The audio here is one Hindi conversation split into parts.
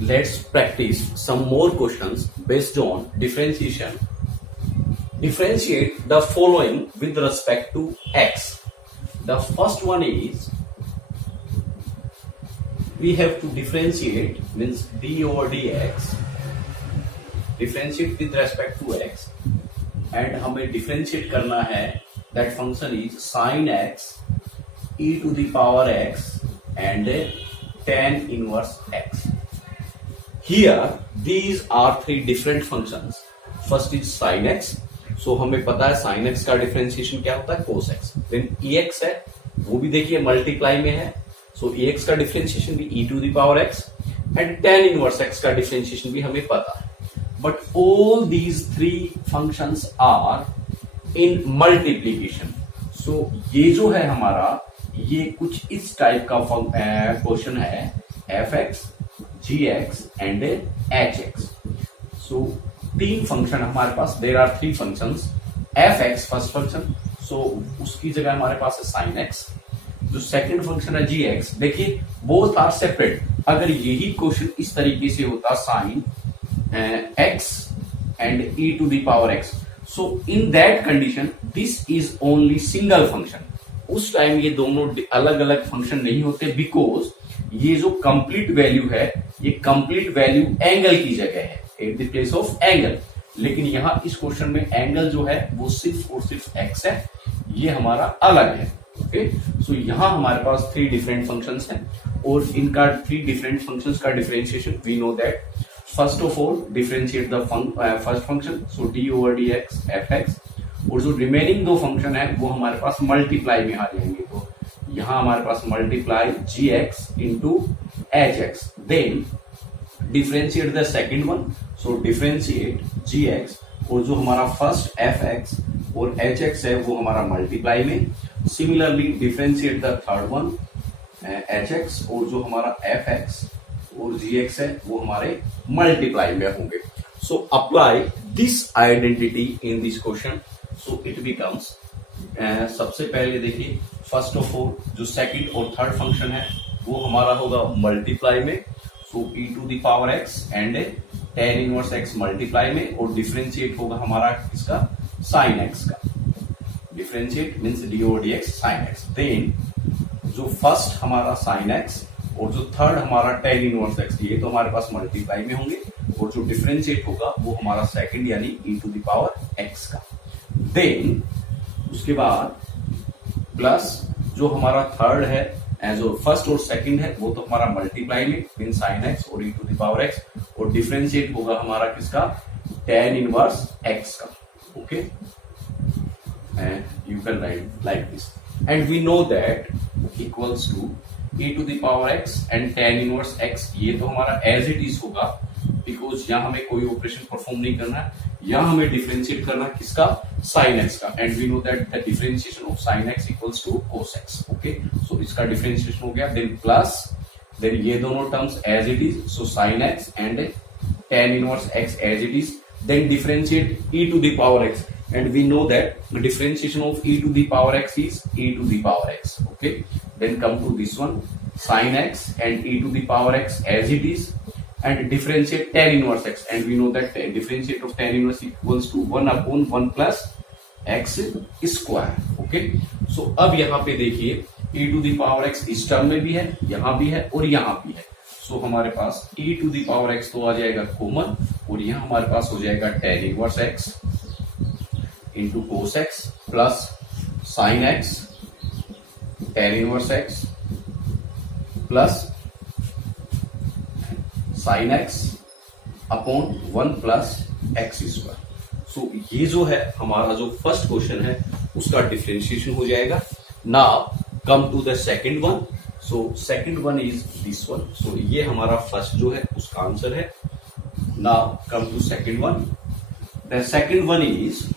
let's practice some more questions based on differentiation. Differentiate the following with respect to x. The first one is we have to differentiate, means d over dx, differentiate with respect to x, and हमें differentiate करना है that function is sin x e to the power x and tan inverse x. Here these are three different functions. First is sin x, so हमें पता है sin x का डिफरेंशिएशन क्या होता है cos x. Then ex है, वो भी देखिए मल्टीप्लाई में है, so ex का डिफरेंशिएशन भी e to the power x and tan inverse x का डिफरेंशिएशन भी हमें पता है. But all these three functions are in multiplication. So ये जो है हमारा, ये कुछ इस टाइप का क्वेश्चन है fx, gx and hx. So तीन फंक्शन हमारे पास, there are three functions. fx first function, so उसकी जगह हमारे पास है sin x. जो सेकंड फंक्शन है gx, देखिए बोथ आर सेपरेट. अगर यही क्वेश्चन इस तरीके से होता sin x and e to the power x, so in that condition this is only single function. उस टाइम ये दोनों अलग अलग फंक्शन नहीं होते, बिकॉज ये जो कंप्लीट वैल्यू है, ये कंप्लीट वैल्यू एंगल की जगह है, at the place of angle. लेकिन यहां इस क्वेश्चन में एंगल जो है वो सिर्फ और सिर्फ x है, ये हमारा अलग है. ओके, सो यहां हमारे पास थ्री डिफरेंट फंक्शंस हैं और इनका थ्री डिफरेंट फंक्शंस का differentiation we know that. First of all differentiate the first function, so d over D x f x, और जो रिमेनिंग दो फंक्शन है वो हमारे पास मल्टीप्लाई में आ जाएंगे. तो यहां हमारे पास multiply g x into h x. Then differentiate the second one, so differentiate g x, और जो हमारा फर्स्ट एफ एक्स और एच एक्स है वो हमारा मल्टीप्लाई में. Similarly differentiate the third one h x, और जो हमारा एफ एक्स और जी एक्स है वो हमारे मल्टीप्लाई में होंगे. So apply this identity in this question, so it becomes, सबसे पहले देखिए फर्स्ट ऑफ ऑल जो सेकंड और थर्ड फंक्शन है वो हमारा होगा मल्टीप्लाई में, so e to the power x and tan inverse x multiply में, और डिफरेंशिएट होगा हमारा इसका sin x का. Differentiate means d over dx sin x. Then जो फर्स्ट हमारा sin x और जो थर्ड हमारा tan इनवर्स x, ये तो हमारे पास मल्टीप्लाई में होंगे, और जो डिफरेंशिएट होगा वो हमारा सेकंड यानी e to the power x का. देन उसके बाद प्लस जो हमारा थर्ड है, जो फर्स्ट और सेकंड है वो तो हमारा मल्टीप्लाई में, मीन साइन एक्स और e to the power x, और डिफरेंशिएट होगा हमारा किसका, tan इनवर्स x का. Okay, and you can write like this, and we know that equals to e to the power x and tan inverse x. ये तो हमारा एज इट इज होगा, बिकॉज यहाँ हमें कोई ऑपरेशन परफॉर्म नहीं करना है, यहाँ हमें डिफरेंशिएट करना है किसका, sin x का. And we know that the differentiation of sin x equals to cos x. Okay, so इसका डिफरेंशिएशन हो गया. देन प्लस, देन ये दोनों terms as it is, so sin x and tan inverse x as it is. Then differentiate e to the power x, and we know that the differentiation of e to the power x is e to the power x. Okay, then come to this one, sin x and e to the power x as it is, and differentiate tan inverse x, and we know that differentiate of tan inverse equals to 1 upon 1 plus x square. Okay, so अब यहाँ पे देखिए e to the power x इस टर्म में भी है, यहाँ भी है और यहाँ भी है. so हमारे पास e to the power x तो आ जाएगा कॉमन, और यहाँ हमारे पास हो जाएगा tan inverse x into cos x plus sin x tan inverse x plus sin x upon 1 plus x square. So ये जो है हमारा जो फर्स्ट क्वेश्चन है उसका डिफरेंशिएशन हो जाएगा. Now come to the second one. So second one is this one. So ये हमारा फर्स्ट जो है उसका आंसर है. Now come to second one. The second one is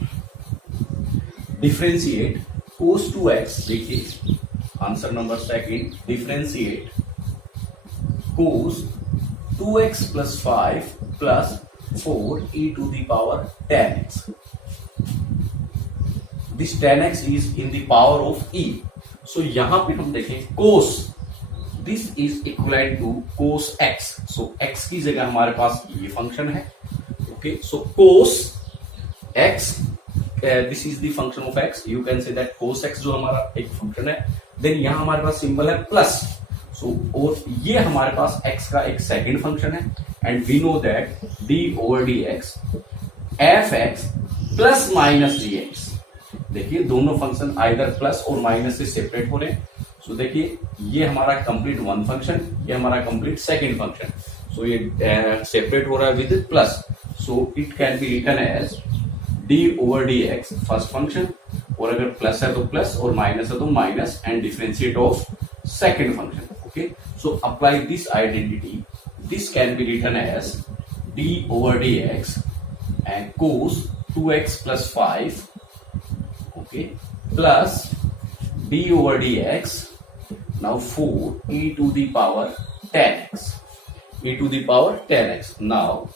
differentiate cos 2x. देखिए answer number second, differentiate cos 2x plus 5 plus 4 e to the power 10x. This 10x is in the power of e. So यहां पे हम देखें cos, this is equal to cos x. So x की जगह हमारे पास ये फंक्शन है। Okay, so cos x, this is the function of x, you can say that cos x जो हमारा एक फंक्शन है। देन यहां हमारे पास सिंबल है प्लस। सो और ये हमारे पास एक्स का एक सेकंड फंक्शन है and we know that d over D x f x plus minus g x. देखिए दोनों फंक्शन आइदर प्लस और माइनस से सेपरेट हो रहे हैं। सो देखिए ये हमारा कंप्लीट वन फंक्शन, ये हमारा कंप्लीट सेकंड फंक्शन। सो ये सेपरेट हो रहा है with plus. So it can be written as d over D x first function, और अगर प्लस है तो प्लस और माइनस है तो minus, and differentiate of second function. Okay, so apply this identity, this can be written as d over D x and cos 2x plus 5, okay, plus d over dx, now 4 e to the power 10x, e to the power 10x. Now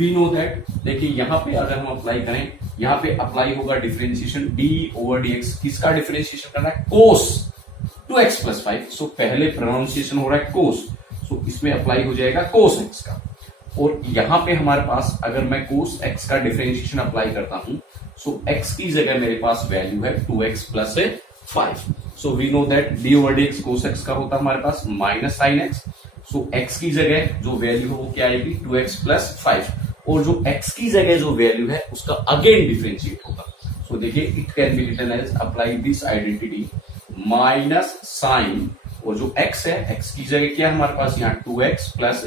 we know that, देखिए यहां पे अगर हम अप्लाई करें, यहां पे अप्लाई होगा डिफरेंशिएशन d over dx। किसका डिफरेंशिएशन करना है? cos 2x plus 5। सो पहले प्रोनाउंसिएशन हो रहा है cos, सो इसमें अप्लाई हो जाएगा cos x का। और यहां पे हमारे पास अगर मैं cos x का डिफरेंशिएशन अप्लाई करता हूं, सो x की जगह मेरे पास वैल्यू है 2x plus 5। So we know that d over dx cos x का होता है हमारे पास माइनस साइन x। सो x की जगह जो वैल्यू है वो क्या आएगी? 2x प्लस 5, और जो x की जगह जो वैल्यू है उसका अगेन डिफरेंशिएट होगा। सो देखिए it can be written as, apply this identity, minus sine, और जो x है x की जगह क्या है हमारे पास यहाँ 2x प्लस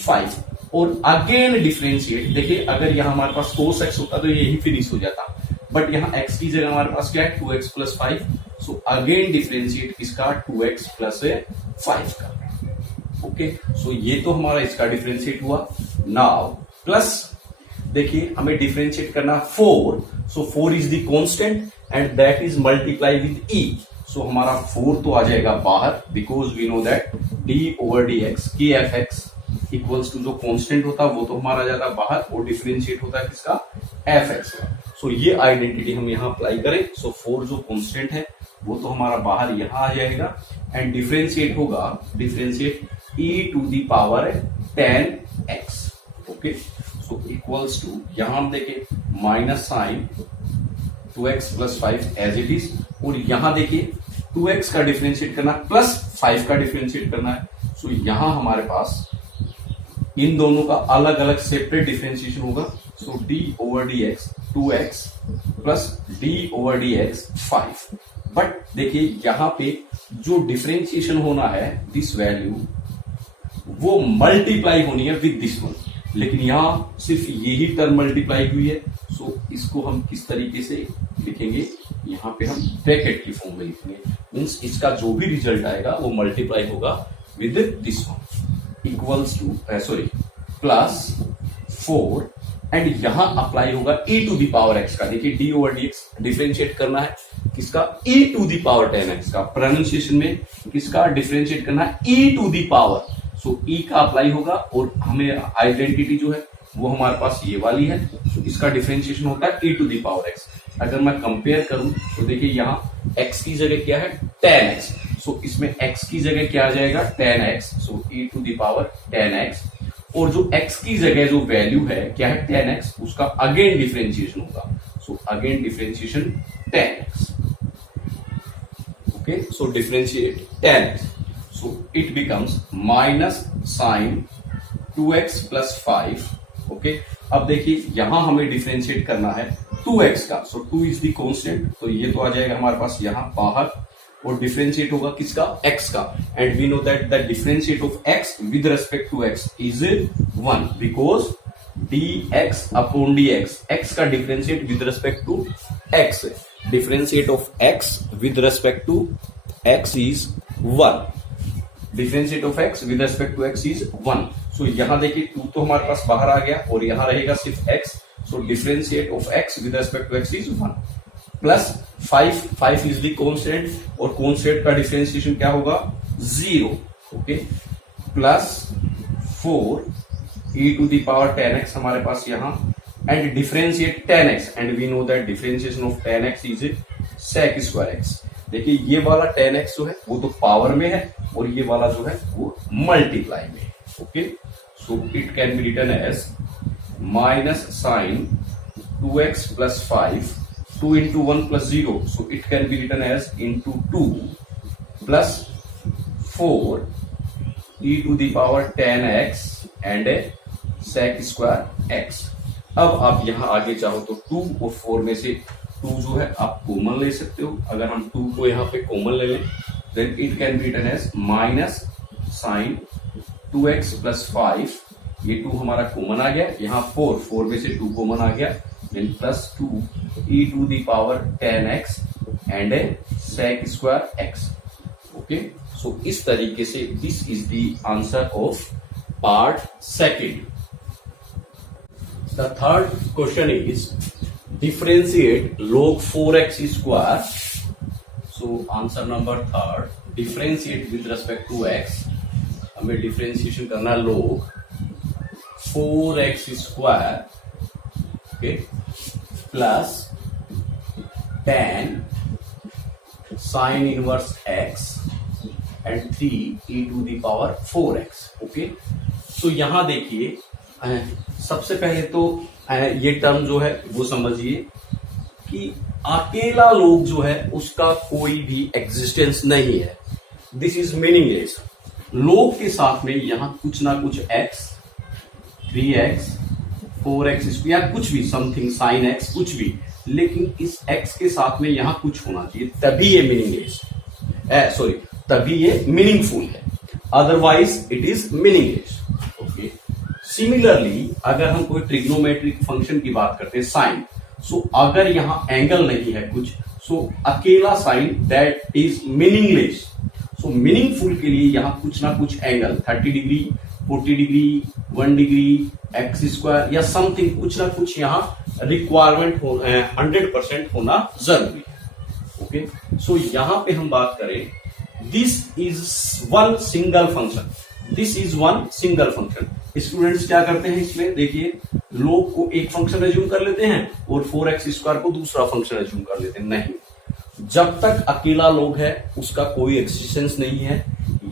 5, और अगेन डिफरेंशिएट। देखिए अगर यहाँ हमारे पास cos x होता तो यही फिनिश हो जाता, बट यहाँ x की जगह हमारे पास क्या है 2x प्लस 5। सो अगेन डिफरेंशिएट किसका? 2x प्लस 5 का। ओके, सो ये तो हमारा इसका डिफरेंशिएट हुआ। नाउ प्लस देखिए हमें डिफरेंशिएट करना 4। So 4 is the constant and that is multiply with e। So हमारा 4 तो आ जाएगा बाहर, because we know that d over D x की एफ एक्स इक्वल्स टू जो कांस्टेंट होता है वो तो हमारा जाता बाहर, और डिफरेंशिएट होता है किसका? एफ एक्स का। सो ये आइडेंटिटी हम यहाँ अप्लाई करें। सो 4 जो कांस्टेंट है वो तो हमारा बाहर यहाँ आ जाएगा, एंड डिफरेंशिएट होगा, differentiate e to the power 10x। Okay, so equals to, यहां हम देखें minus sine 2x plus 5 as it is, और यहां देखिए 2x का डिफरेंशिएट करना प्लस 5 का डिफरेंशिएट करना है। सो यहां हमारे पास इन दोनों का अलग अलग सेपरेट डिफरेंशिएशन होगा। सो d over D x 2x plus d over D x 5। But देखिए यहां पे जो डिफरेंशिएशन होना है, दिस वैल्यू वो मल्टीप्लाई होनी है विद दिस वन, लेकिन यहां सिर्फ यही टर्म मल्टीप्लाई हुई है। सो इसको हम किस तरीके से लिखेंगे? यहां पे हम ब्रैकेट की फॉर्म में लिखेंगे, मीन्स इसका जो भी रिजल्ट आएगा वो मल्टीप्लाई होगा with this one, equals to plus 4, एंड यहां अप्लाई होगा e to the power x का। देखिए d ओवर dx डिफरेंशिएट करना है किसका? e to the power 10x का। प्रोनाउंसिएशन में किसका डिफरेंशिएट करना है? e to the power. So e का अप्लाई होगा, और हमें आइडेंटिटी जो है वो हमारे पास ये वाली है। तो इसका डिफरेंशिएशन होता है e to the power x। अगर मैं कंपेयर करूं तो देखिए यहाँ x की जगह क्या है? 10x। सो इसमें x की जगह क्या आ जाएगा? 10x। So e to the power 10x, और जो x की जगह जो वैल्यू है क्या है? 10x, उसका अगेन डिफरेंशिएशन होगा। So again differentiation 10x। Okay, so differentiate 10x, so it becomes minus sine 2x plus 5। Okay, अब देखिए यहां हमें डिफरेंशिएट करना है 2x का। सो 2 इज द कांस्टेंट, तो ये तो आ जाएगा हमारे पास यहां बाहर, और डिफरेंशिएट होगा किसका? x का। And we know that the differentiate of x with respect to x is 1, because dx upon dx, x का differentiate with respect to x, differentiate of x with respect to x is 1, differentiate of x with respect to x is 1। So यहां देखिए 2 तो हमारे पास बाहर आ गया, और यहां रहेगा सिर्फ x। So differentiate of x with respect to x is 1, plus 5 is the constant, और कांस्टेंट का डिफरेंशिएशन क्या होगा? 0। Okay, plus 4 e to the power 10x हमारे पास यहां, and differentiate 10x, and we know that differentiation of 10x is sec square x। देखिए ये वाला 10x जो है वो तो पावर में है, और ये वाला जो है वो मल्टीप्लाई में। Okay, so it can be written as minus sine 2x plus 5, 2 into 1 plus 0, so it can be written as into 2 plus 4 e to the power 10x and a sec square x। अब आप यहां आगे चाहो तो 2 और 4 में से 2 जो है आप कॉमन ले सकते हो। अगर हम 2 को यहाँ पे कॉमन ले लें then it can be written as minus sine 2x plus 5, ये 2 हमारा कॉमन आ गया, यहाँ 4 में से 2 कॉमन आ गया, then plus 2 e to the power 10x and a sec square x। okay, so इस तरीके से this is the answer of part second। the third question is differentiate log 4x square। so answer number third, differentiate with respect to x, हमें डिफरेंशिएशन करना log 4x square, okay, plus tan sin inverse x and 3 e to the power 4x। Okay, तो यहां देखिए सबसे पहले तो ये टर्म जो है वो समझिए कि अकेला लोग जो है उसका कोई भी एग्जिस्टेंस नहीं है, दिस इज मीनिंगलेस। लोग के साथ में यहां कुछ ना कुछ x, 3x, 4x या कुछ भी समथिंग साइन x कुछ भी, लेकिन इस x के साथ में यहां कुछ होना चाहिए तभी ये मीनिंगलेस सॉरी तभी ये मीनिंगफुल है, otherwise it is meaningless. Okay, similarly अगर हम कोई ट्रिग्नोमेट्रिक फंक्शन की बात करते हैं साइन, सो अगर यहां एंगल नहीं है कुछ, सो अकेला sine that is meaningless. So meaningful के लिए यहां कुछ ना कुछ angle 30 degree, 40 degree, 1 degree, x square या समथिंग कुछ ना कुछ यहाँ रिक्वायरमेंट हो 100% होना जरूरी है। ओके, सो यहाँ पे हम बात करें this is one single function, this is one single function. Students क्या करते हैं इसमें देखिए, लोग को एक फंक्शन एज्यूम कर लेते हैं और 4x स्क्वायर को दूसरा फंक्शन एज्यूम कर लेते हैं। नहीं, जब तक अकेला लोग है उसका कोई एक्सिस्टेंस नहीं है,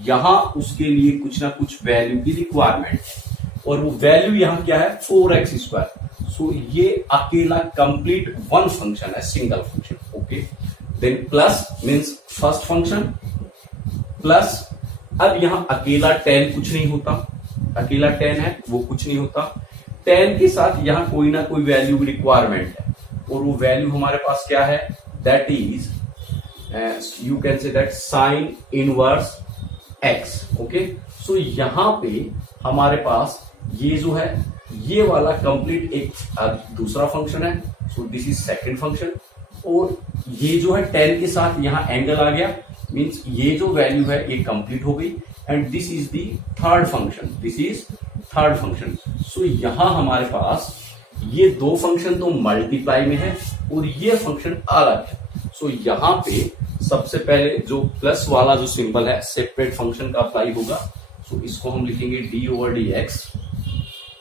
यहां उसके लिए कुछ ना कुछ वैल्यू की रिक्वायरमेंट है और वो वैल्यू यहां क्या है 4x स्क्वायर। सो ये अकेला कंप्लीट वन फंक्शन है, single function. Okay, then plus means first function plus, अब यहां अकेला tan कुछ नहीं होता, अकेला tan है वो कुछ नहीं होता, tan के साथ यहां कोई ना कोई वैल्यू रिक्वायरमेंट है और वो वैल्यू हमारे पास क्या है, that is you can say that sine inverse x। Okay, so यहां पे हमारे पास ये जो है ये वाला कंप्लीट एक दूसरा फंक्शन है, so this is second function, और ये जो है tan के साथ यहां एंगल आ गया, मींस ये जो वैल्यू है ये कंप्लीट हो गई, and this is the third function, this is third function. So यहां हमारे पास ये दो फंक्शन तो मल्टीप्लाई में है और ये फंक्शन अलग है। सो यहां पे सबसे पहले जो प्लस वाला जो सिंबल है सेपरेट फंक्शन का अप्लाई होगा, सो इसको हम लिखेंगे D over D x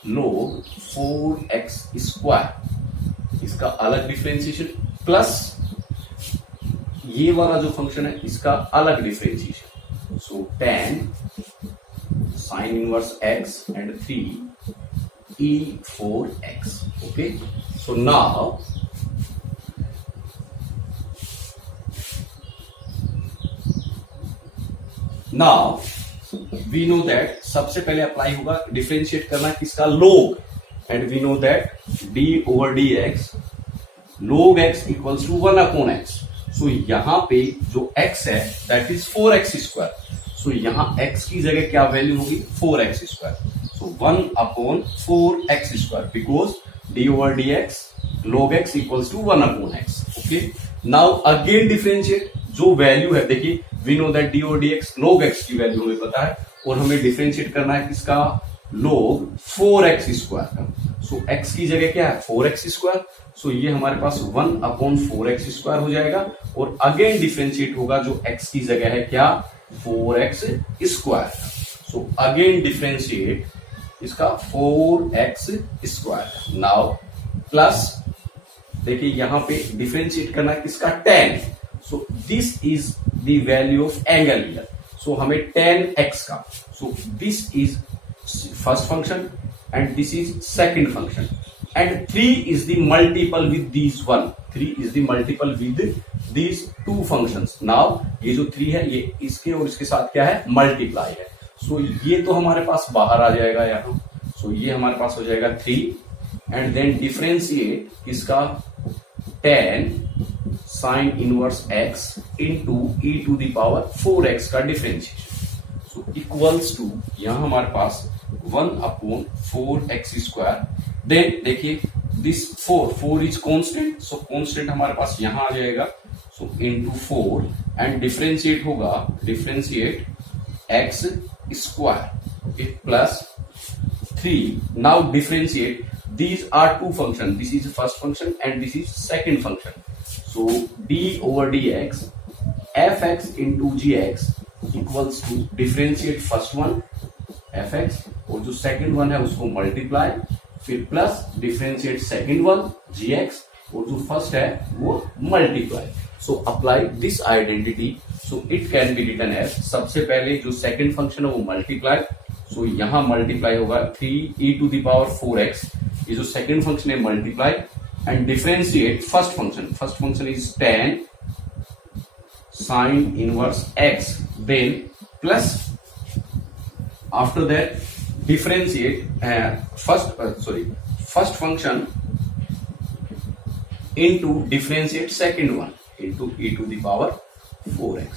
log 4x square, इसका अलग डिफरेंशिएशन, प्लस ये वाला जो फंक्शन है इसका अलग differentiation, so tan sin inverse x and 3 e4x। okay, so now we know that सबसे पहले अप्लाई होगा डिफरेंशिएट करना किसका, log, and we know that d over dx log x equals to 1 upon x। So यहां पे जो x है दैट इज 4x स्क्वायर, सो यहां x की जगह क्या वैल्यू होगी 4x square, so 1 upon 4x square because d over dx log x equals to 1 upon x। Okay, now again differentiate, जो वैल्यू है देखिए we know that d over D x log x की वैल्यू हमें पता है और हमें डिफरेंशिएट करना है किसका, log 4x स्क्वायर का। सो x की जगह क्या है 4x स्क्वायर, सो ये हमारे पास 1 अपॉन 4x स्क्वायर हो जाएगा और अगेन डिफरेंशिएट होगा जो x की जगह है क्या 4x स्क्वायर। सो अगेन डिफरेंशिएट इसका 4x स्क्वायर। नाउ प्लस देखिए यहां पे डिफरेंशिएट करना किसका tan, so this is the value of angle here, so हमें 10x का, so this is first function and this is second function and 3 is the multiple with these one, 3 is the multiple with these two functions. Now ये जो 3 है ये इसके और इसके साथ क्या है, मल्टीप्लाई है. सो ये तो हमारे पास बाहर आ जाएगा यहाँ. सो ये हमारे पास हो जाएगा 3 एंड देन डिफरेंशिएट इसका 10 sine inverse x into e to the power 4x का डिफरेंशिएशन. सो इक्वल्स टू यहाँ हमारे पास 1/4x स्क्वायर. देन देखिए this 4 is constant, so constant हमारे पास यहां आ जाएगा. सो इनटू 4 एंड डिफरेंशिएट होगा, differentiate x square okay plus 3. Now differentiate these are two functions, this is first function and this is second function. So d over dx fx into gx equals to differentiate first one fx और जो second one है उसको multiply, फिर plus differentiate second one gx और जो फर्स्ट है वो multiply. So apply this identity. So it can be written as, सबसे पहले जो सेकंड फंक्शन है वो मल्टीप्लाई. सो यहां मल्टीप्लाई होगा 3e to the power 4x, ये जो सेकंड फंक्शन है multiply and differentiate first function. First function is 10 sine inverse x, then plus after that differentiate first function into differentiate second one into e to the power 4x.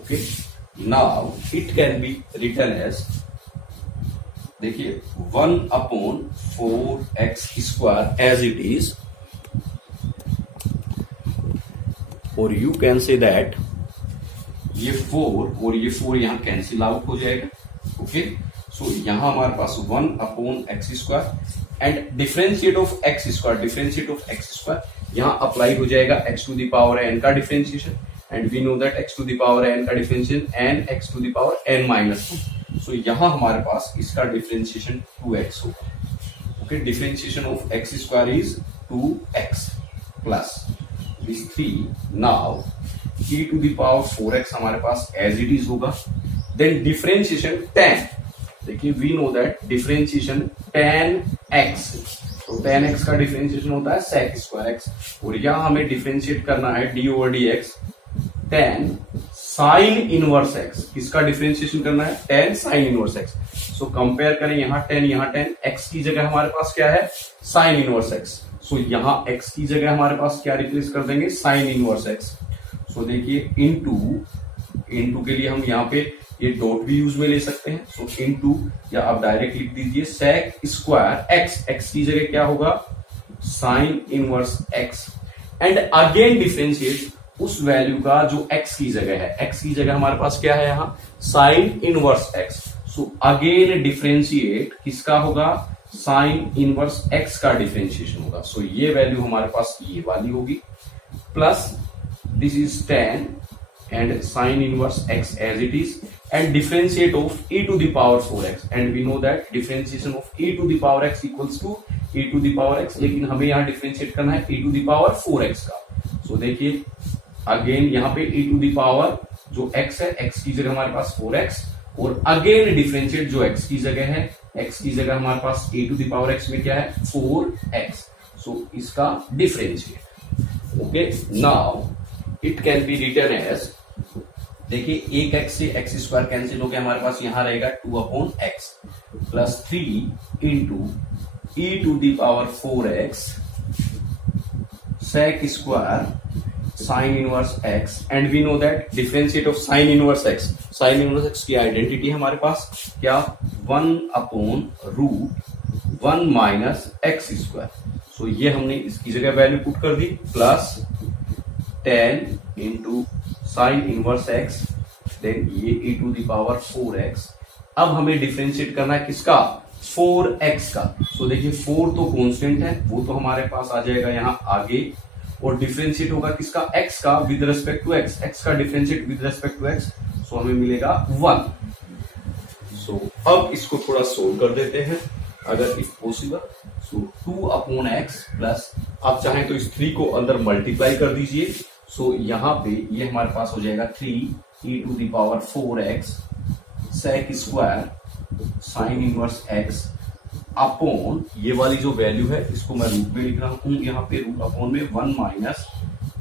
Okay, now it can be written as, देखिए 1/4x square as it is, or you can say that ये 4 और ये 4 यहां कैंसिल आउट हो जाएगा. ओके, सो यहां हमारे पास 1/x square and differentiate of x square, differentiate of x square यहां अप्लाई हो जाएगा x to the power n का differentiation and we know that x to the power n का differentiation n x to the power n minus 2. So यहां हमारे पास इसका डिफरेंशिएशन 2x होगा. Okay, differentiation of x square is 2x plus this 3. Now e to the power 4x हमारे पास एज इट इज होगा. देन डिफरेंशिएशन 10, देखिए we know that differentiation 10x, तो 10x का डिफरेंशिएशन होता है sec स्क्वायर x और यहां हमें डिफरेंशिएट करना है d over dx 10 sine inverse x. किसका डिफरेंशिएशन करना है, 10 sine inverse x. So compare करें यहाँ 10 x की जगह हमारे पास क्या है, साइन इनवर्स x. सो यहाँ x की जगह हमारे पास क्या रिप्लेस कर देंगे, साइन इनवर्स x. सो देखिए इनटू के लिए हम यहाँ पे ये डॉट भी यूज में ले सकते हैं. सो इनटू या आप डायरेक्ट लिख दीजिए sec स्क्वायर x की जगह क्या होगा, sign inverse x and again differentiate उस वैल्यू का जो x की जगह है. x की जगह हमारे पास क्या है यहाँ, साइन इनवर्स x. सो अगेन डिफरेंशिएट किसका होगा, साइन इनवर्स x का डिफरेंशिएशन होगा. सो ये वैल्यू हमारे पास ये वाली होगी plus this is 10 and sin inverse x as it is and differentiate of e to the power 4x and we know that differentiation of e to the power x equals to e to the power x, लेकिन हमें यहाँ डिफरेंशिएट करना है e to the power 4x का. सो देखिए अगेन यहाँ पे e to the power जो x है, x की जगह हमारे पास 4x और अगेन डिफरेंशिएट जो x की जगह है, x की जगह हमारे पास e to the power x में क्या है, 4x. सो इसका differentiate. Okay, now it can be written as, देखिए एक x से x स्क्वायर कैंसिल हो गया, हमारे पास यहां रहेगा 2/x plus 3 into e to the power 4x sec square sine inverse x and we know that differentiate of sine inverse x. Sine inverse x की आइडेंटिटी हमारे पास क्या, 1/√1 माइनस x स्क्वायर. सो ये हमने इसकी जगह वैल्यू पुट कर दी plus 10 into sine inverse x then ये e to the power 4x. अब हमें डिफरेंशिएट करना है किसका, 4x का. सो देखिए 4 तो कांस्टेंट है, वो तो हमारे पास आ जाएगा यहाँ आगे और डिफरेंशिएट होगा किसका, x का with respect to x. x का differentiate with respect to x, so हमें मिलेगा 1. सो अब इसको थोड़ा सोल्व कर देते हैं अगर if possible. So 2/x plus आप चाहें तो इस 3 को अंदर मल्टीप्लाई कर दीजिए. सो यहाँ पे ये हमारे पास हो जाएगा 3 e to the power 4x sec square sine inverse x upon ये वाली जो वैल्यू है इसको मैं रूट में लिख रहा हूं यहाँ पे, रूट अपॉन में 1 minus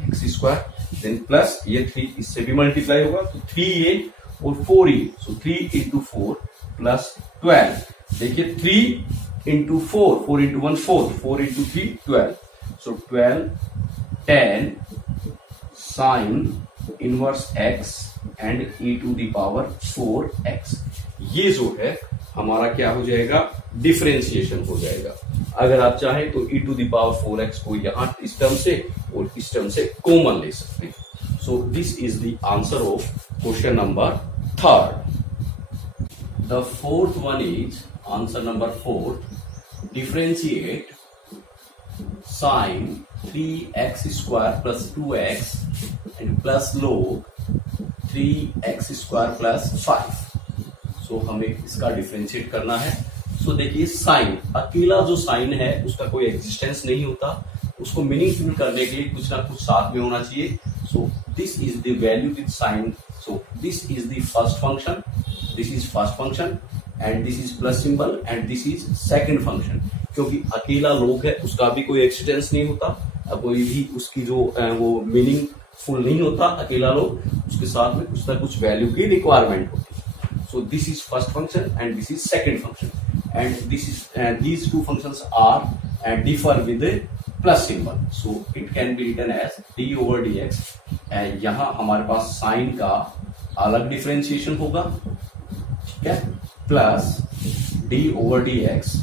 x square, then plus ये 3 इससे भी मल्टीप्लाई होगा तो 3a और 4e, सो 3 इंटू 4 प्लस 12। देखिए 3 into 4 into 1 4 into 3 12, so 12 10 sine inverse x and e to the power 4x। ये जो है हमारा क्या हो जाएगा, डिफरेंशिएशन हो जाएगा। अगर आप चाहें तो e to the power 4x को यहां इस टर्म से और इस टर्म से कॉमन ले सकते हैं। So this is the answer of question number 3rd। The fourth one is answer number 4, differentiate sine 3x square plus 2x and plus log 3x square plus 5। So हमें इसका डिफरेंशिएट करना है। सो देखिए साइन, अकेला जो साइन है उसका कोई एग्जिस्टेंस नहीं होता, उसको मीनिंगफुल करने के लिए कुछ ना कुछ साथ में होना चाहिए। So this is the value with sine, so this is the first function, this is first function and this is plus symbol and this is second function. क्योंकि अकेला लोग है उसका भी कोई एक्सीडेंस नहीं होता, कोई भी उसकी जो वो मीनिंग फुल नहीं होता, अकेला लोग उसके साथ में कुछ ना कुछ वैल्यू की रिक्वायरमेंट होती है। So this is first function and this is second function, and this is these two functions are differ with the plus symbol. So it can be written as d over dx, and यहाँ हमारे पास साइन का अलग डिफरेंशिएशन होगा, ठीक है, प्लस d over dx,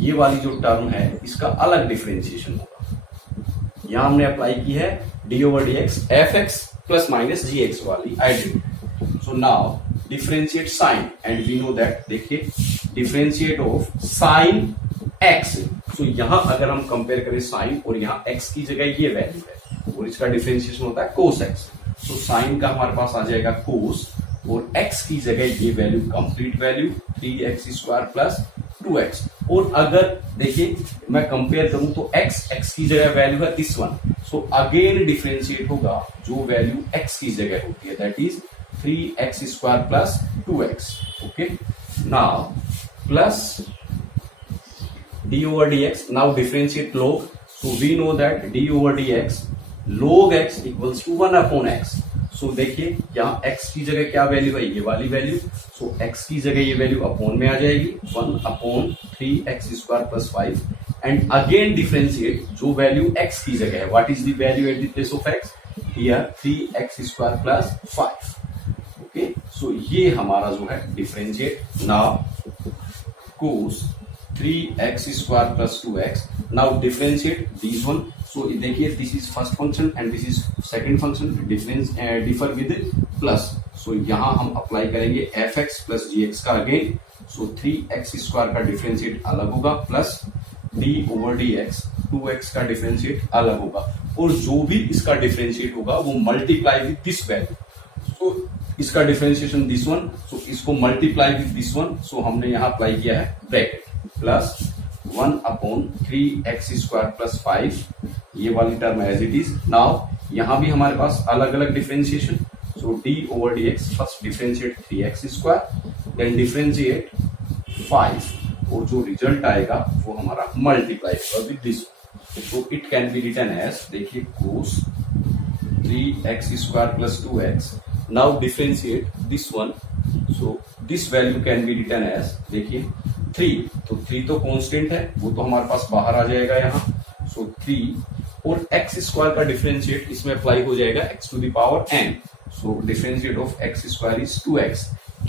ये वाली जो टर्म है इसका अलग डिफरेंशिएशन होगा। यहां हमने अप्लाई की है d over dx fx plus minus gx वाली identity. So now differentiate sine and we know that, देखिए differentiate of sine x। So यहाँ अगर हम कंपेयर करें साइन और यहाँ x की जगह ये वैल्यू है और इसका डिफरेंशिएशन होता है cos x। So साइन का हमारे पास आ जाएगा cos और x की जगह ये value complete value 3x square plus 2x। और अगर देखिए मैं कंपेयर करूं तो x की जगह वैल्यू है this one, so again differentiate होगा जो वैल्यू x की जगह होती है, that is 3x square plus 2x. Okay, now plus d over dx, now differentiate log, so we know that d over dx log x equals to 1 upon x। so देखिए यहाँ x की जगह क्या वैल्यू है, ये वाली वैल्यू, so x की जगह ये वैल्यू अपॉन में आ जाएगी 1 upon 3x square plus 5 and again differentiate जो वैल्यू x की जगह है, what is the value at the place of x, here 3x square plus 5। Okay, so ये हमारा जो है differentiate now cos 3x square plus 2x। Now differentiate this one, so देखिए this is first function and this is second function, difference differ with plus. So यहां हम अप्लाई करेंगे fx प्लस gx का अगेन, सो 3x स्क्वायर का डिफरेंशिएट अलग होगा plus d over dx 2x का डिफरेंशिएट अलग होगा और जो भी इसका डिफरेंशिएट होगा वो multiply with this value. So इसका डिफरेंशिएशन दिस वन, सो इसको multiply with this one, so हमने यहां अप्लाई किया है bracket plus 1 upon 3x square plus 5, ये वाली term as it is. Now यहां भी हमारे पास अलग अलग differentiation, so d over dx, first differentiate 3x square then differentiate 5 और जो रिजल्ट आएगा वो हमारा मल्टीप्लाई होगा with this. So it can be written as, देखिए cos 3x square plus 2x। Now differentiate this one, so this value can be written as, देखिए 3, तो 3 तो कांस्टेंट है वो तो हमारे पास बाहर आ जाएगा यहाँ, so 3 और x स्क्वायर का डिफरेंशिएट इसमें अप्लाई हो जाएगा x to the power n, so differentiate of x square is 2x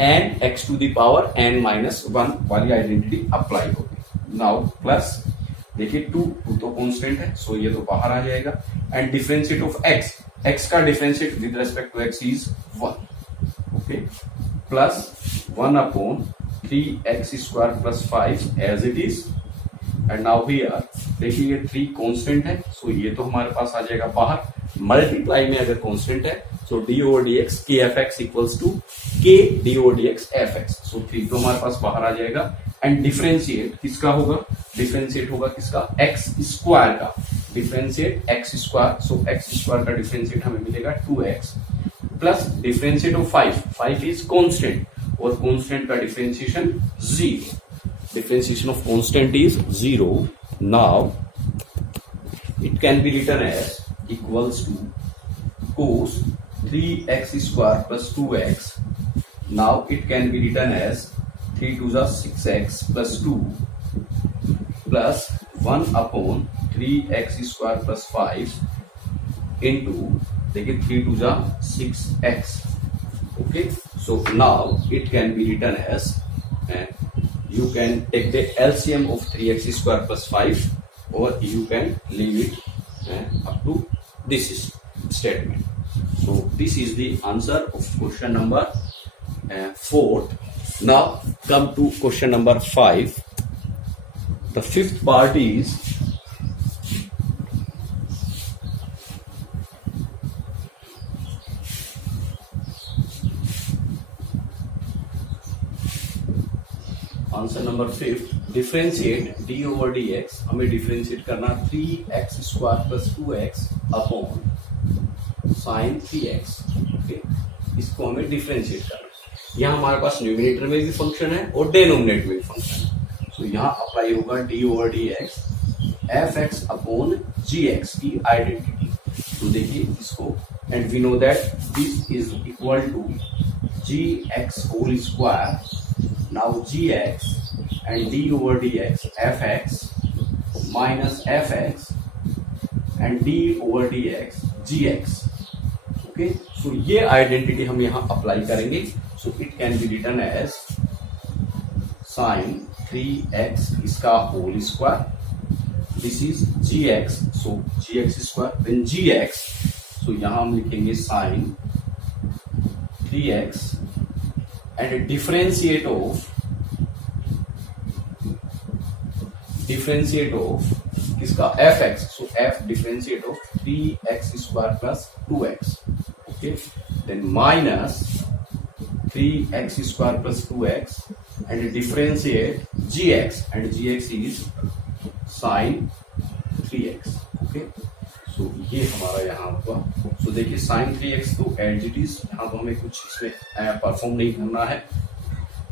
and x to the power n minus 1 वाली आइडेंटिटी अप्लाई होगी। नाउ प्लस देखिए 2 तो कांस्टेंट है, सो ये तो बाहर आ जाएगा एंड डिफरेंशिएट ऑफ x का differentiate with respect to x is 1, okay, plus 1 upon 3x square plus 5 as it is and now here देखिए ये 3 कांस्टेंट है, सो ये तो हमारे पास आ जाएगा बाहर, मल्टीप्लाई में अगर कांस्टेंट है so d over dx k f x equals to k d over dx f x, so 3 तो हमारे पास बाहर आ जाएगा एंड डिफरेंशिएट किसका होगा, डिफरेंशिएट होगा किसका, x स्क्वायर का, डिफरेंशिएट x स्क्वायर, सो x स्क्वायर का डिफरेंशिएट हमें मिलेगा 2x plus differentiate of 5 is constant और कांस्टेंट का differentiation 0. Differentiation of constant is 0. Now it can be written as equals to cos 3x square plus 2x. Now it can be written as 3 to the 6x plus 2 plus 1 upon 3x square plus 5 into देखिए 3 to the 6x. Okay, so now it can be written as you can take the LCM of 3x square plus 5 or you can leave it up to this statement. So this is the answer of question number 4. Now come to question number 5. The fifth part is answer number 5. Differentiate d over dx. हमें डिफरेंशिएट करना 3x square plus 2x upon sine 3x. Okay, इसको हमें डिफरेंशिएट करना है. यहाँ हमारे पास न्यूमिनेटर में भी फंक्शन है और डेनोमिनेटर में भी फंक्शन है. तो यहाँ अप्लाई होगा d over dx fx upon gx की आइडेंटिटी. तो देखिए इसको, and we know that this is equal to gx whole square. Now gx and d over dx fx minus fx and d over dx gx. Okay, so ये आइडेंटिटी हम यहाँ अप्लाई करेंगे. So it can be written as sin 3x इसका whole square. This is gx, so gx square then gx. So यहाँ हम लिखेंगे sin 3x and differentiate of किसका fx. So f differentiate of 3x square plus 2x. Okay, then minus 3x square plus 2x and differentiate gx, and gx is sin 3x. Okay, so ये हमारा यहाँ हुआ. तो देखिए sin 3x तो एज इट इज, यहाँ तो हमें कुछ इसमें परफॉर्म नहीं करना है.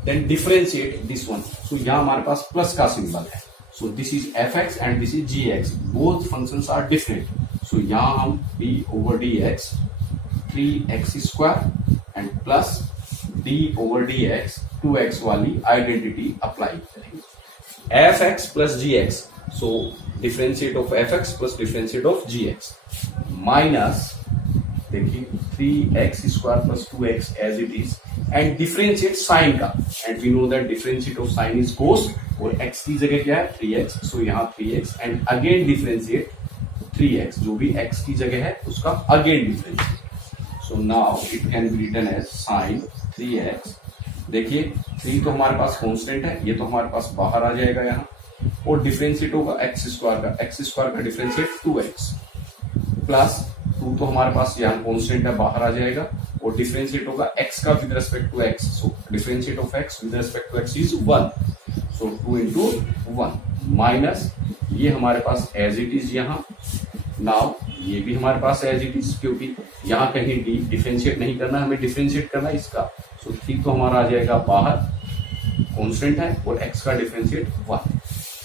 Then differentiate this one. So यहाँ हमारे पास प्लस का सिंबल है. So this is fx and this is gx. Both functions are different. So यहाँ हम d over dx 3x square and plus d over dx 2x वाली आइडेंटिटी अप्लाई करेंगे. fx plus gx. So differentiate of fx plus differentiate of gx minus देखिए 3x square plus 2x as it is and differentiate sin का, and we know that differentiate of sin is cos और x की जगह क्या है 3x. so यहाँ 3x and again differentiate 3x, जो भी x की जगह है उसका again differentiate. so now it can be written as sin 3x. देखिए 3 तो हमारे पास कांस्टेंट है, ये तो हमारे पास बाहर आ जाएगा यहाँ, और डिफरेंशिएट होगा एक्स स्क्वायर का डिफरेंशिएट 2x प्लस 2 तो हमारे पास यहाँ कांस्टेंट है, बाहर आ जाएगा, और डिफरेंशिएट होगा x का with respect to x. So differentiate of x with respect to x is 1. So 2 into 1 minus ये हमारे पास एज इट इज यहाँ. नाउ ये भी हमारे पास एज इट इज, क्योंकि यहाँ कहीं डिफरेंशिएट नहीं करना, हमें डिफरेंशिएट करना इसका. सो 3 तो हमारा आ जाएगा बाहर, कांस्टेंट है, और x का differentiate 1.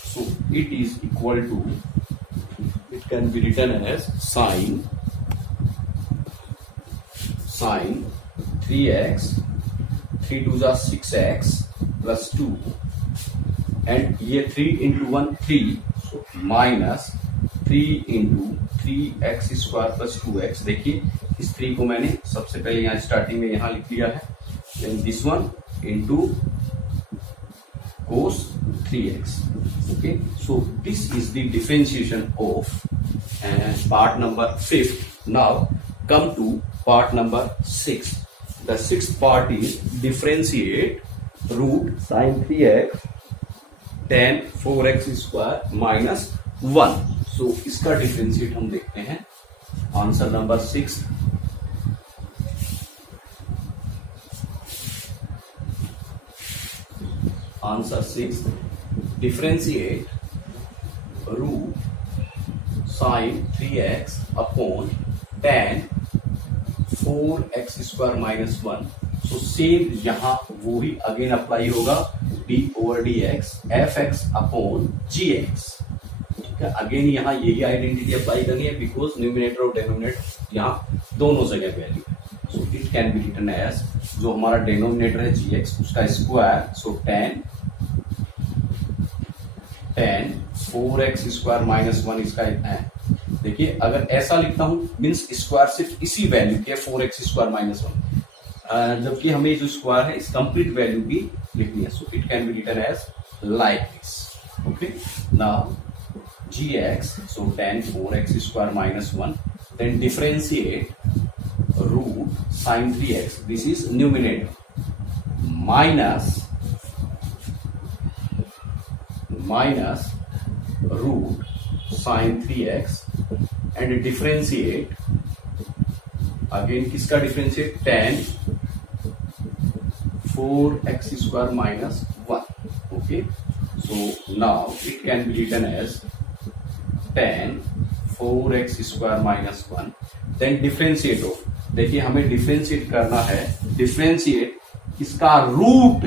So it is equal to, it can be written as sin 3x 3 to the 6x plus 2 and ये 3 into 1 3, so minus 3 into 3x square plus 2x. देखिए इस 3 को मैंने सबसे पहले यहाँ स्टार्टिंग में यहाँ लिख लिया है. then this one into cos 3x. okay, so this is the differentiation of part number 5. now come to part number 6. the sixth part is differentiate root sin 3x tan 4x square minus 1. so इसका differentiate हम देखते हैं. Answer number 6. Answer 6. differentiate root sin 3x upon tan 4x square minus 1। So same यहां वो ही अगेन अप्लाई होगा, d over D x f x upon g x. ठीक है, अगेन यहां यही आइडेंटिटी अप्लाई करनी है बिकॉज न्यूमिनेटर और डेनोमिनेटर यहां दोनों जगह वैल्यू है। So it can be written as, जो हमारा डेनोमिनेटर है जी एक्स उसका square, so 10 4x square minus 1 इसका इतना है। देखिए अगर ऐसा लिखता हूं मीन्स स्क्वायर सिर्फ इसी वैल्यू के 4x स्क्वायर माइनस 1, जबकि हमें जो स्क्वायर है इस कंप्लीट वैल्यू की लिखनी है। So it can be written as like this. Okay, now gx, so 10 4x square minus 1, then differentiate root sin 3x, this is numerator, minus root sin 3x and differentiate again किसका differentiate 10 4x square minus 1. Okay, so now it can be written as 10 4x square minus 1, then differentiate of, देखिए हमें डिफरेंशिएट करना है, डिफरेंशिएट इसका रूट।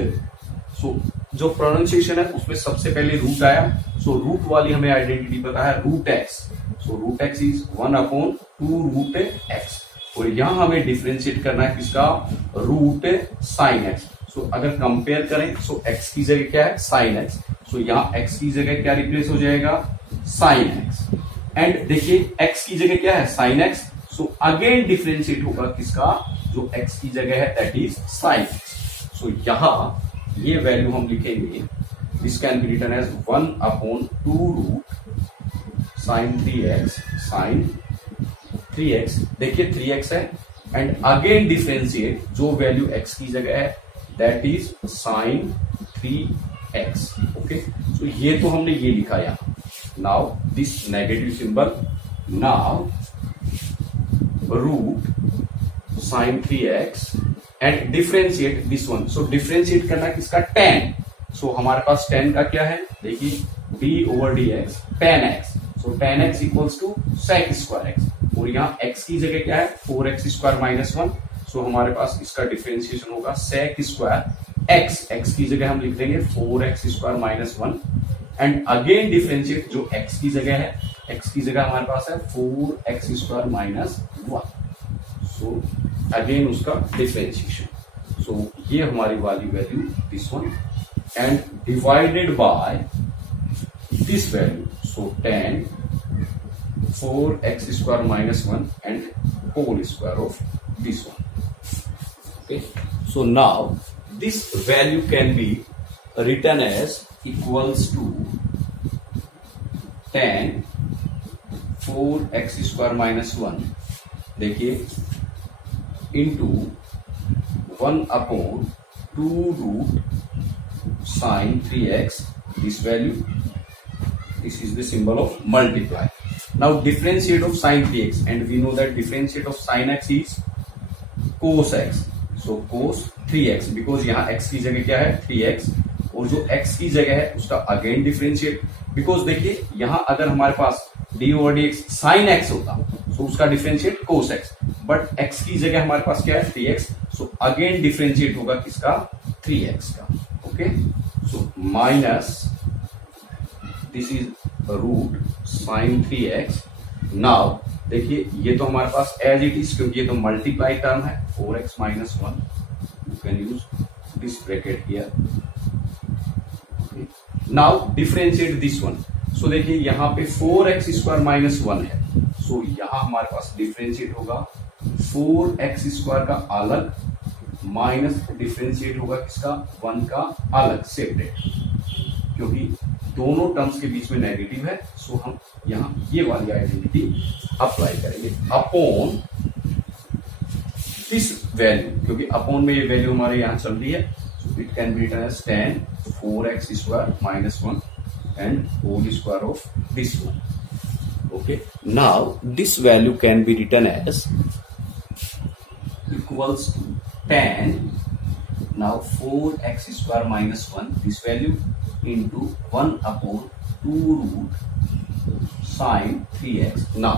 सो जो प्रोनाउंसिएशन है उसमें सबसे पहले रूट आया, सो रूट वाली हमें आइडेंटिटी पता है root X, so root X is 1/2 root X, और यहां हमें डिफरेंशिएट करना है किसका, रूट साइन एक्स। सो अगर कंपेयर करें सो एक्स की जगह क्या है साइन एक्स, सो यहां एक्स की जगह क्या रिप्लेस हो जाएगा साइन एक्स, एंड देखिए एक्स की जगह क्या है sine x, so again differentiate होगा किसका, जो एक्स की जगह है that is sine x. So यहां ये वैल्यू हम लिखेंगे, this can be written as 1/2 root sine 3x, देखिए 3x है, एंड अगेन डिफरेंशिएट जो वैल्यू x की जगह है that is sine 3x। Okay, so ये तो हमने ये लिखा यहां। Now this negative symbol, now root sine 3x and differentiate this one. So differentiate करना किसका 10, सो हमारे पास 10 का क्या है, देखिए D over D X 10x, so 10x equals to sec square x, और यहाँ x की जगह क्या है 4x स्क्वायर माइनस 1, सो हमारे पास इसका डिफरेंशिएशन होगा sec स्क्वायर x की जगह हम लिख देंगे 4x square minus 1, and again differentiate जो x की जगह है, x की जगह हमारे पास है 4x square minus 1, so again उसका डिफरेंशिएशन। सो ये हमारी वाली value this one, and divided by this value, so 10 4x square minus 1 and whole square of this one. Okay, so now this value can be written as equals to 10 4x square minus 1, देखिए into 1/2 root sin 3x, this value, this is the symbol of multiply. Now differentiate of sin 3x, and we know that differentiate of sin x is cos x, so cos 3x, because यहाँ x की जगह क्या है 3x, और जो x की जगह है उसका अगेन डिफरेंशिएट, बिकॉज देखिए यहाँ अगर हमारे पास d over D x sine x होता तो उसका differentiate cos x, but x की जगह हमारे पास क्या है 3x, सो अगेन डिफरेंशिएट होगा किसका 3x का। Okay, so minus this is root sine 3x। Now देखिए ये तो हमारे पास एज इट इज, क्योंकि ये तो मल्टीप्लाई टर्म है 4x minus 1, you can use this bracket here. Now differentiate this one, so देखिए यहाँ पे 4x स्क्वायर माइनस 1 है, सो यहाँ हमारे पास डिफरेंशिएट होगा 4x स्क्वायर का अलग, माइनस डिफरेंशिएट होगा किसका 1 का अलग सेपरेट, क्योंकि दोनों टर्म्स के बीच में नेगेटिव है, सो हम यहां ये वाली आइडेंटिटी अप्लाई करेंगे अपॉन दिस वैल्यू, क्योंकि अपॉन में ये वैल्यू हमारे यहां चल रही है, so it can be written as 10 4x square minus 1 and whole square of this one. Okay, now this value can be written as equals to 10 now 4x square minus 1, this value into 1/2 root sin 3x. Now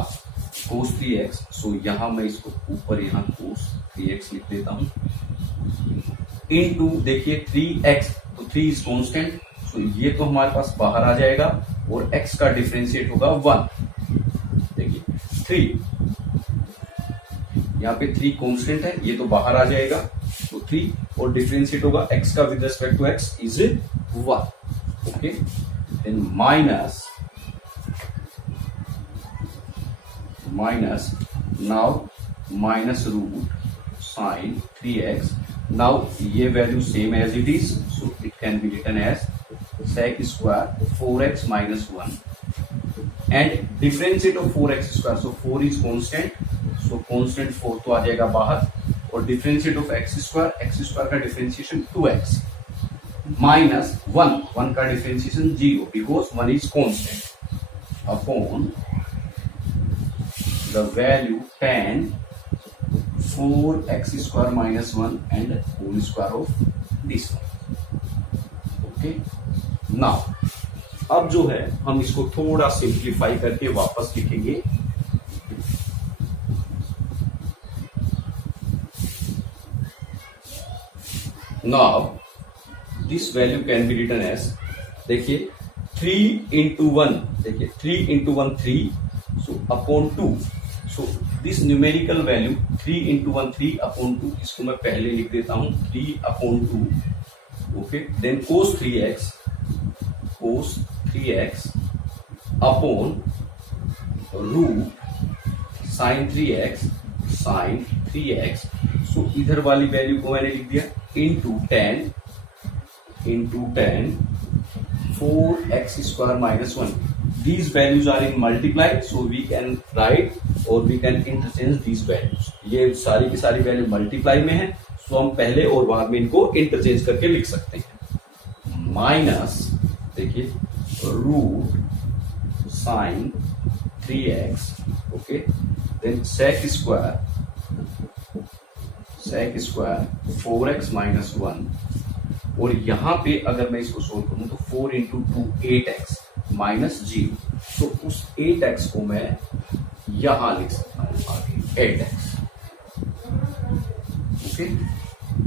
cos 3x, सो यहां मैं इसको ऊपर यहाँ cos 3x लिख देता हूं, इनटू देखिए 3x, तो 3 इज कांस्टेंट, सो ये तो हमारे पास बाहर आ जाएगा और x का डिफरेंशिएट होगा 1। देखिए 3, यहाँ पे 3 कांस्टेंट है, ये तो बाहर आ जाएगा, तो 3 और डिफरेंशिएट होगा x का with respect to x is 1। Okay, then minus now minus root sine 3x, now ये value same as it is, so it can be written as sec square 4x minus 1 and differentiate of 4x square, so 4 is constant, so constant 4 तो आ जाएगा बाहर, और differentiate of x square का differentiation 2x minus 1 का differentiation 0 because 1 is constant upon the value tan 4x square minus 1 and whole square of this one। okay, now अब जो है हम इसको थोड़ा सिंप्लीफाई करके वापस लिखेंगे। Now this value can be written as, देखिए 3 into 1, देखिए 3 into 1 3, so upon 2, so this numerical value 3 into 1 3 upon 2, इसको मैं पहले लिख देता हूं 3 upon 2। Okay, then cos 3x upon root sine 3x, so इधर वाली वैल्यू को मैंने लिख दिया into 10 4x square minus 1। These values are in multiply, so we can write और we can interchange these values. ये सारी की सारी वैल्यू मल्टीप्लाई में है, सो हम पहले और बाद में इनको इंटरचेंज करके लिख सकते हैं। माइनस देखिए root sine 3x, okay, then sec square 4x minus 1, और यहां पे अगर मैं इसको सोल्व करूं तो 4 इंटू 2 8x माइनस 0, तो उस 8x को मैं यहां लिख सकता हूं आगे 8x। Okay,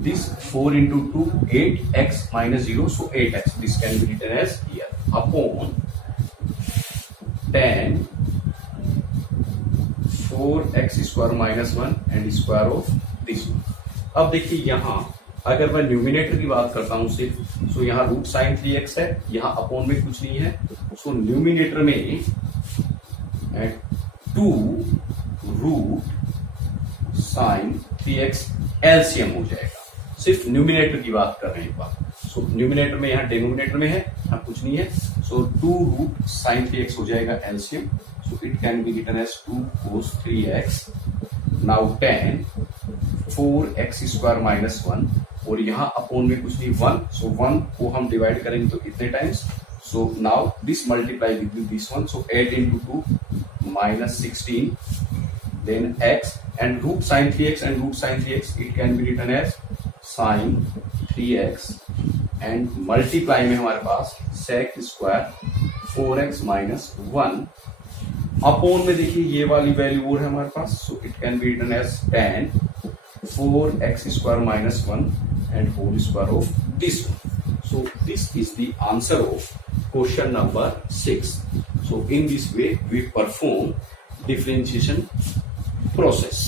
this 4 into 2 8x minus 0, so 8x, this can be written as here upon 10 4x square minus 1 and square of this one। अब देखिए यहां अगर मैं न्यूमिनेटर की बात करता हूं सिर्फ, सो यहां रूट साइन 3x है, यहां अपॉन में कुछ नहीं है, सो न्यूमिनेटर में 2 रूट साइन 3x एलसीएम हो जाएगा। सिर्फ न्यूमिनेटर की बात कर रहे हैं एक बार, सो न्यूमिनेटर में यहाँ डिनोमिनेटर में है, यहाँ कुछ नहीं है, सो 2 रूट साइन 3x हो जाएगा LCM, so it can be written as 2 cos 3x, now 10 4x square minus 1, और यहाँ अपॉन में कुछ नहीं 1, सो 1 को हम डिवाइड करेंगे तो कितने times, so now this multiply with this one, so 8 into 2 minus 16, then x and root sin 3x and root sin 3x, it can be written as sin 3x and multiply में हमारे पास sec square 4x minus 1, upon में देखिए ये वाली वैल्यू और है हमारे पास, so it can be written as tan 4x square minus 1 and whole square of this one। So this is the answer of question number 6। So in this way we perform differentiation process।